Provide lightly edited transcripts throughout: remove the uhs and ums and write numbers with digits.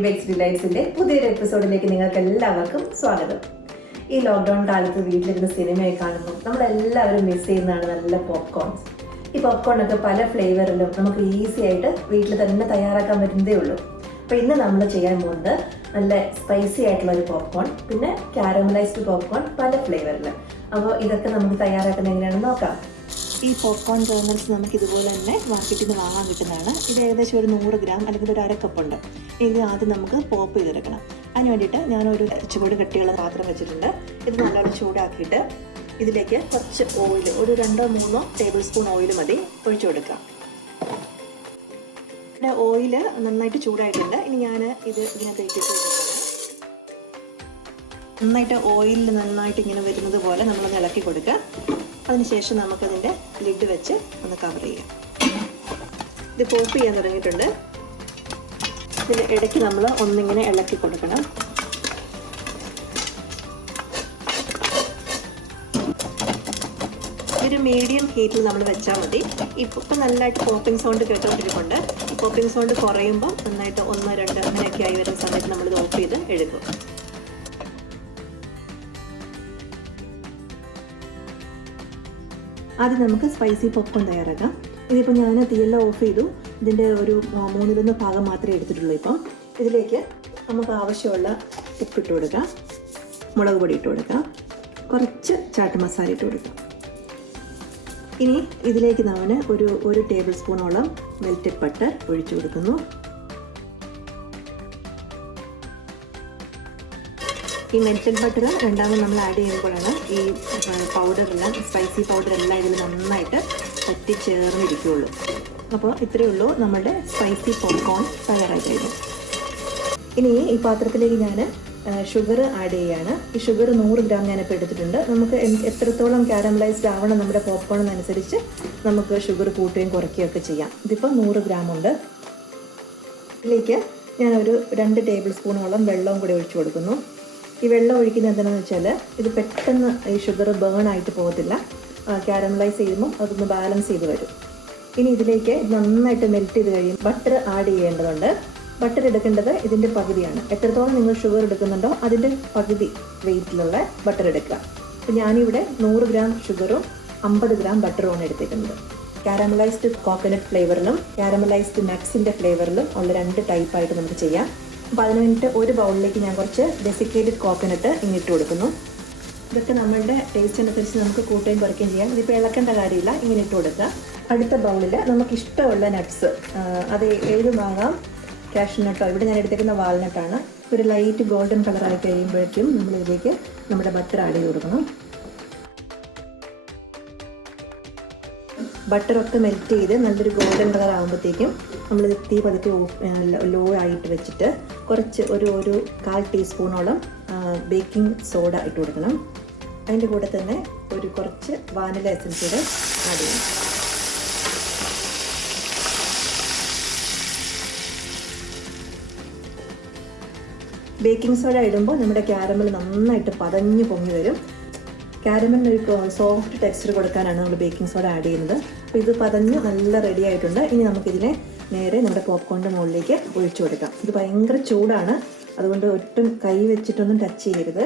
DreamBakes Delightsന്റെ പുതിയൊരു എപ്പിസോഡിലേക്ക് നിങ്ങൾക്ക് എല്ലാവർക്കും സ്വാഗതം. ഈ ലോക്ക്ഡൗൺ കാലത്ത് വീട്ടിലിരുന്ന് സിനിമയെ കാണുമ്പോൾ നമ്മളെല്ലാവരും മിസ് ചെയ്യുന്നതാണ് നല്ല പോപ്കോൺസ്. ഈ പോപ്കോണൊക്കെ പല ഫ്ലേവറിലും നമുക്ക് ഈസി ആയിട്ട് വീട്ടിൽ തന്നെ തയ്യാറാക്കാൻ പറ്റുന്നതേ ഉള്ളൂ. അപ്പോൾ ഇന്ന് നമ്മൾ ചെയ്യാൻ പോകുന്നത് നല്ല സ്പൈസി ആയിട്ടുള്ള ഒരു പോപ്കോൺ, പിന്നെ കാരമലൈസ്ഡ് പോപ്കോൺ പല ഫ്ലേവറിലും. അപ്പോൾ ഇതൊക്കെ നമുക്ക് തയ്യാറാക്കുന്നത് എങ്ങനെയാണെന്ന് നോക്കാം. ഈ പോപ്കോൺ കേർണൽസ് നമുക്ക് ഇതുപോലെ തന്നെ മാർക്കറ്റിൽ നിന്ന് വാങ്ങാൻ കിട്ടുന്നതാണ്. ഇത് ഏകദേശം ഒരു 100 ഗ്രാം അല്ലെങ്കിൽ ഒരു അരക്കപ്പുണ്ട്. ഇത് ആദ്യം നമുക്ക് പോപ്പ് ചെയ്തെടുക്കണം. അതിന് വേണ്ടിയിട്ട് ഞാനൊരു ഇച്ചിരി കട്ടിയുള്ള പാത്രം വെച്ചിട്ടുണ്ട്. ഇത് നല്ലോണം ചൂടാക്കിയിട്ട് ഇതിലേക്ക് കുറച്ച് ഓയിൽ, ഒരു 2-3 ടേബിൾ സ്പൂൺ ഓയിൽ മതി, ഒഴിച്ചു കൊടുക്കാം. പിന്നെ ഓയിൽ നന്നായിട്ട് ചൂടായിട്ടുണ്ട്. ഇനി ഞാൻ ഇതിനകത്ത് ഇട്ടിട്ട് നന്നായിട്ട് ഓയിലിൽ നന്നായിട്ട് ഇങ്ങനെ വരുന്നത് പോലെ നമ്മളൊന്ന് ഇളക്കി കൊടുക്കുക. അതിനുശേഷം നമുക്കതിൻ്റെ ലിഡ് വെച്ച് ഒന്ന് കവർ ചെയ്യാം. ഇത് പോപ്പ് ചെയ്യാൻ തുടങ്ങിയിട്ടുണ്ട്. ഇതിന് ഇടയ്ക്ക് നമ്മൾ ഒന്നിങ്ങനെ ഇളക്കി കൊടുക്കണം. ഒരു മീഡിയം ഹീറ്റിൽ നമ്മൾ വെച്ചാൽ മതി. ഇപ്പം നല്ലതായിട്ട് പോപ്പിംഗ് സൗണ്ട് കേട്ടുകൊണ്ടിരിക്കുന്നുണ്ട്. പോപ്പിംഗ് സൗണ്ട് കുറയുമ്പോൾ നന്നായിട്ട് 1-2 അങ്ങനെയൊക്കെ ആയി വരുന്ന സമയത്ത് നമ്മളിത് ഓഫ് ചെയ്ത് എടുക്കും. ആദ്യം നമുക്ക് സ്പൈസി പോപ്കോൺ തയ്യാറാക്കാം. ഇതിപ്പോൾ ഞാൻ തീയെല്ലാം ഓഫ് ചെയ്തു. ഇതിൻ്റെ ഒരു 1/3 ഭാഗം മാത്രമേ എടുത്തിട്ടുള്ളൂ. ഇപ്പം ഇതിലേക്ക് നമുക്ക് ആവശ്യമുള്ള ഉപ്പിട്ട് കൊടുക്കാം, മുളക് പൊടി ഇട്ട് കൊടുക്കാം, കുറച്ച് ചാട്ട് മസാല ഇട്ട് കൊടുക്കാം. ഇനി ഇതിലേക്ക് നമ്മൾ ഒരു ടേബിൾ സ്പൂണോളം മെൽറ്റഡ് ബട്ടർ ഒഴിച്ചു കൊടുക്കുന്നു. ഈ മെൽറ്റഡ് ബട്ടർ രണ്ടാമത് നമ്മൾ ആഡ് ചെയ്യുമ്പോഴാണ് ഈ പൗഡറെല്ലാം, സ്പൈസി പൗഡറെല്ലാം ഇതിൽ നന്നായിട്ട് പറ്റി ചേർന്നിരിക്കുകയുള്ളൂ. അപ്പോൾ ഇത്രയേ ഉള്ളൂ നമ്മുടെ സ്പൈസി പോപ്കോൺ തയ്യാറായി കഴിഞ്ഞു. ഇനി ഈ പാത്രത്തിലേക്ക് ഞാൻ ഷുഗർ ആഡ് ചെയ്യുകയാണ്. ഈ ഷുഗർ 100 ഗ്രാം ഞാനിപ്പോൾ എടുത്തിട്ടുണ്ട്. നമുക്ക് എത്രത്തോളം കാരമലൈസ്ഡ് ആവണം നമ്മുടെ പോപ്കോണിനനുസരിച്ച് നമുക്ക് ഷുഗർ കൂട്ടുകയും കുറയ്ക്കുകയൊക്കെ ചെയ്യാം. ഇതിപ്പോൾ 100 ഗ്രാം ഉണ്ട്. ഇതിലേക്ക് ഞാനൊരു 2 ടേബിൾ സ്പൂണോളം വെള്ളവും കൂടി ഒഴിച്ചു കൊടുക്കുന്നു. ഈ വെള്ളം ഒഴിക്കുന്നത് എന്താണെന്ന് വെച്ചാൽ ഇത് പെട്ടെന്ന് ഈ ഷുഗർ ബേൺ ആയിട്ട് പോകത്തില്ല. കാരമലൈസ് ചെയ്യുമ്പോൾ അതൊന്ന് ബാലൻസ് ചെയ്ത് വരും. ഇനി ഇതിലേക്ക് നന്നായിട്ട് മെൽറ്റ് ചെയ്ത് കഴിയും ബട്ടർ ആഡ് ചെയ്യേണ്ടതുണ്ട്. ബട്ടർ എടുക്കേണ്ടത് ഇതിൻ്റെ പകുതിയാണ്. എത്രത്തോളം നിങ്ങൾ ഷുഗർ എടുക്കുന്നുണ്ടോ അതിൻ്റെ പകുതി വെയിറ്റിലുള്ള ബട്ടർ എടുക്കുക. അപ്പോൾ ഞാനിവിടെ 100 ഗ്രാം ഷുഗറും 50 ഗ്രാം ബട്ടറുമാണ് എടുത്തിരിക്കുന്നത്. കാരമലൈസ്ഡ് കോക്കനട്ട് ഫ്ലേവറിലും കാരമലൈസ്ഡ് നട്ട്സിൻ്റെ ഫ്ലേവറിലും ഉള്ള 2 ടൈപ്പായിട്ട് നമുക്ക് ചെയ്യാം. അപ്പോൾ അതിന് വേണ്ടിയിട്ട് ഒരു ബൗളിലേക്ക് ഞാൻ കുറച്ച് ഡെസിക്കേറ്റഡ് കോക്കനട്ട് ഇങ്ങിട്ട് കൊടുക്കുന്നു. ഇതൊക്കെ നമ്മളുടെ ടേസ്റ്റ് അനുസരിച്ച് നമുക്ക് കൂട്ടുകയും കുറയ്ക്കുകയും ചെയ്യാം. ഇതിപ്പോൾ ഇളക്കേണ്ട കാര്യമില്ല, ഇങ്ങനെ ഇട്ട് കൊടുക്കുക. അടുത്ത ബൗളിൽ നമുക്കിഷ്ടമുള്ള നട്ട്സ്, അത് ഏതുമാകാം, കാഷ്നട്ടോ, ഇവിടെ ഞാൻ എടുത്തേക്കുന്ന വാൾനട്ടാണ്. ഒരു ലൈറ്റ് ഗോൾഡൻ കളറായി കഴിയുമ്പോഴേക്കും നമ്മളിതിലേക്ക് നമ്മുടെ ബട്ടർ ആഡ് ചെയ്ത് കൊടുക്കണം. ബട്ടറൊക്കെ മെൽറ്റ് ചെയ്ത് നല്ലൊരു ഗോൾഡൻ കളർ ആകുമ്പോഴത്തേക്കും നമ്മൾ തീ പതുക്കെ ലോ ആയിട്ട് വെച്ചിട്ട് കുറച്ച് ഒരു 1/4 ടീസ്പൂണോളം ബേക്കിംഗ് സോഡ ഇട്ട് കൊടുക്കണം. അതിൻ്റെ കൂടെ തന്നെ കുറച്ച് വാനില എസൻസ് കൂടെ ആഡ് ചെയ്യണം. ബേക്കിംഗ് സോഡ ഇടുമ്പോൾ നമ്മുടെ കാരമൽ നന്നായിട്ട് പതഞ്ഞ് പൊങ്ങി വരും. കാരമലിന് ഒരു സോഫ്റ്റ് ടെക്സ്ചർ കൊടുക്കാനാണ് നമ്മൾ ബേക്കിംഗ് സോഡ ആഡ് ചെയ്യുന്നത്. അപ്പോൾ ഇത് പതഞ്ഞ് നല്ല റെഡി ആയിട്ടുണ്ട്. ഇനി നമുക്കിതിനെ നേരെ നമ്മുടെ പോപ്കോണിൻ്റെ മുകളിലേക്ക് ഒഴിച്ചു കൊടുക്കാം. ഇത് ഭയങ്കര ചൂടാണ്, അതുകൊണ്ട് ഒട്ടും കൈ വെച്ചിട്ടൊന്നും ടച്ച് ചെയ്യരുത്.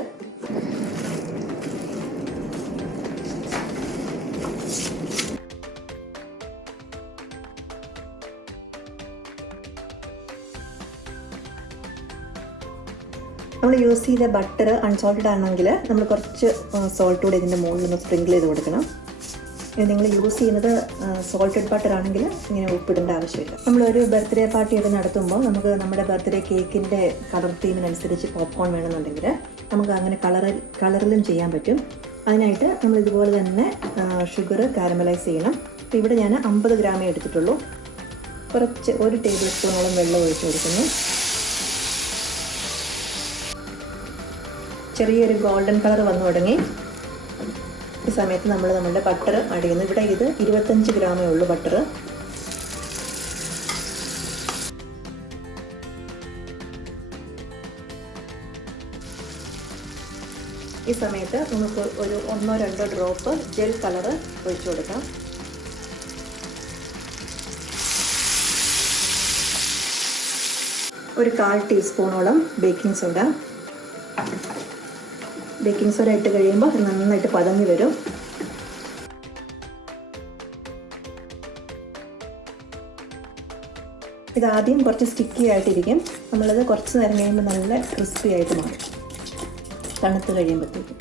നമ്മൾ യൂസ് ചെയ്ത ബട്ടർ അൺസോൾട്ടഡ് ആണെങ്കിൽ നമ്മൾ കുറച്ച് സോൾട്ട് കൂടെ ഇതിൻ്റെ മുകളിൽ ഒന്ന് സ്പ്രിങ്കിൾ ചെയ്ത് കൊടുക്കണം. നിങ്ങൾ യൂസ് ചെയ്യുന്നത് സോൾട്ടഡ് ബട്ടർ ആണെങ്കിൽ ഇങ്ങനെ ഉപ്പിടേണ്ട ആവശ്യമില്ല. നമ്മളൊരു ബർത്ത്ഡേ പാർട്ടിയൊക്കെ നടത്തുമ്പോൾ നമുക്ക് നമ്മുടെ ബർത്ത്ഡേ കേക്കിൻ്റെ കളർ തീമിനനുസരിച്ച് പോപ്കോൺ വേണമെന്നുണ്ടെങ്കിൽ നമുക്ക് അങ്ങനെ കളറിലും ചെയ്യാൻ പറ്റും. അതിനായിട്ട് നമ്മൾ ഇതുപോലെ തന്നെ ഷുഗർ കാരമലൈസ് ചെയ്യണം. അപ്പോൾ ഇവിടെ ഞാൻ 50 ഗ്രാമേ എടുത്തിട്ടുള്ളൂ. കുറച്ച് 1 ടേബിൾ സ്പൂണോളം വെള്ളം ഒഴിച്ച് കൊടുക്കുന്നു. ചെറിയൊരു ഗോൾഡൻ കളർ വന്നു തുടങ്ങി. ഈ സമയത്ത് നമ്മൾ നമ്മുടെ ബട്ടർ ആഡ് ചെയ്യുന്നു. ഇവിടെ ഇത് 25 ഗ്രാമേ ഉള്ളൂ ബട്ടർ. ഈ സമയത്ത് നമുക്ക് ഒരു 1-2 ഡ്രോപ്പ് ജെൽ കളർ ഒഴിച്ചു കൊടുക്കാം. ഒരു 1/4 ടീസ്പൂണോളം ബേക്കിംഗ് സോഡ. ബേക്കിംഗ് സോഡ ഇട്ട് കഴിയുമ്പോൾ നന്നായിട്ട് പതഞ്ഞ് വരും. ഇതാദ്യം കുറച്ച് സ്റ്റിക്കി ആയിട്ടിരിക്കും. നമ്മളത് കുറച്ച് നേരം കഴിയുമ്പോൾ നല്ല ക്രിസ്പി ആയിട്ട് മാറും തണുത്ത് കഴിയുമ്പോഴത്തേക്കും.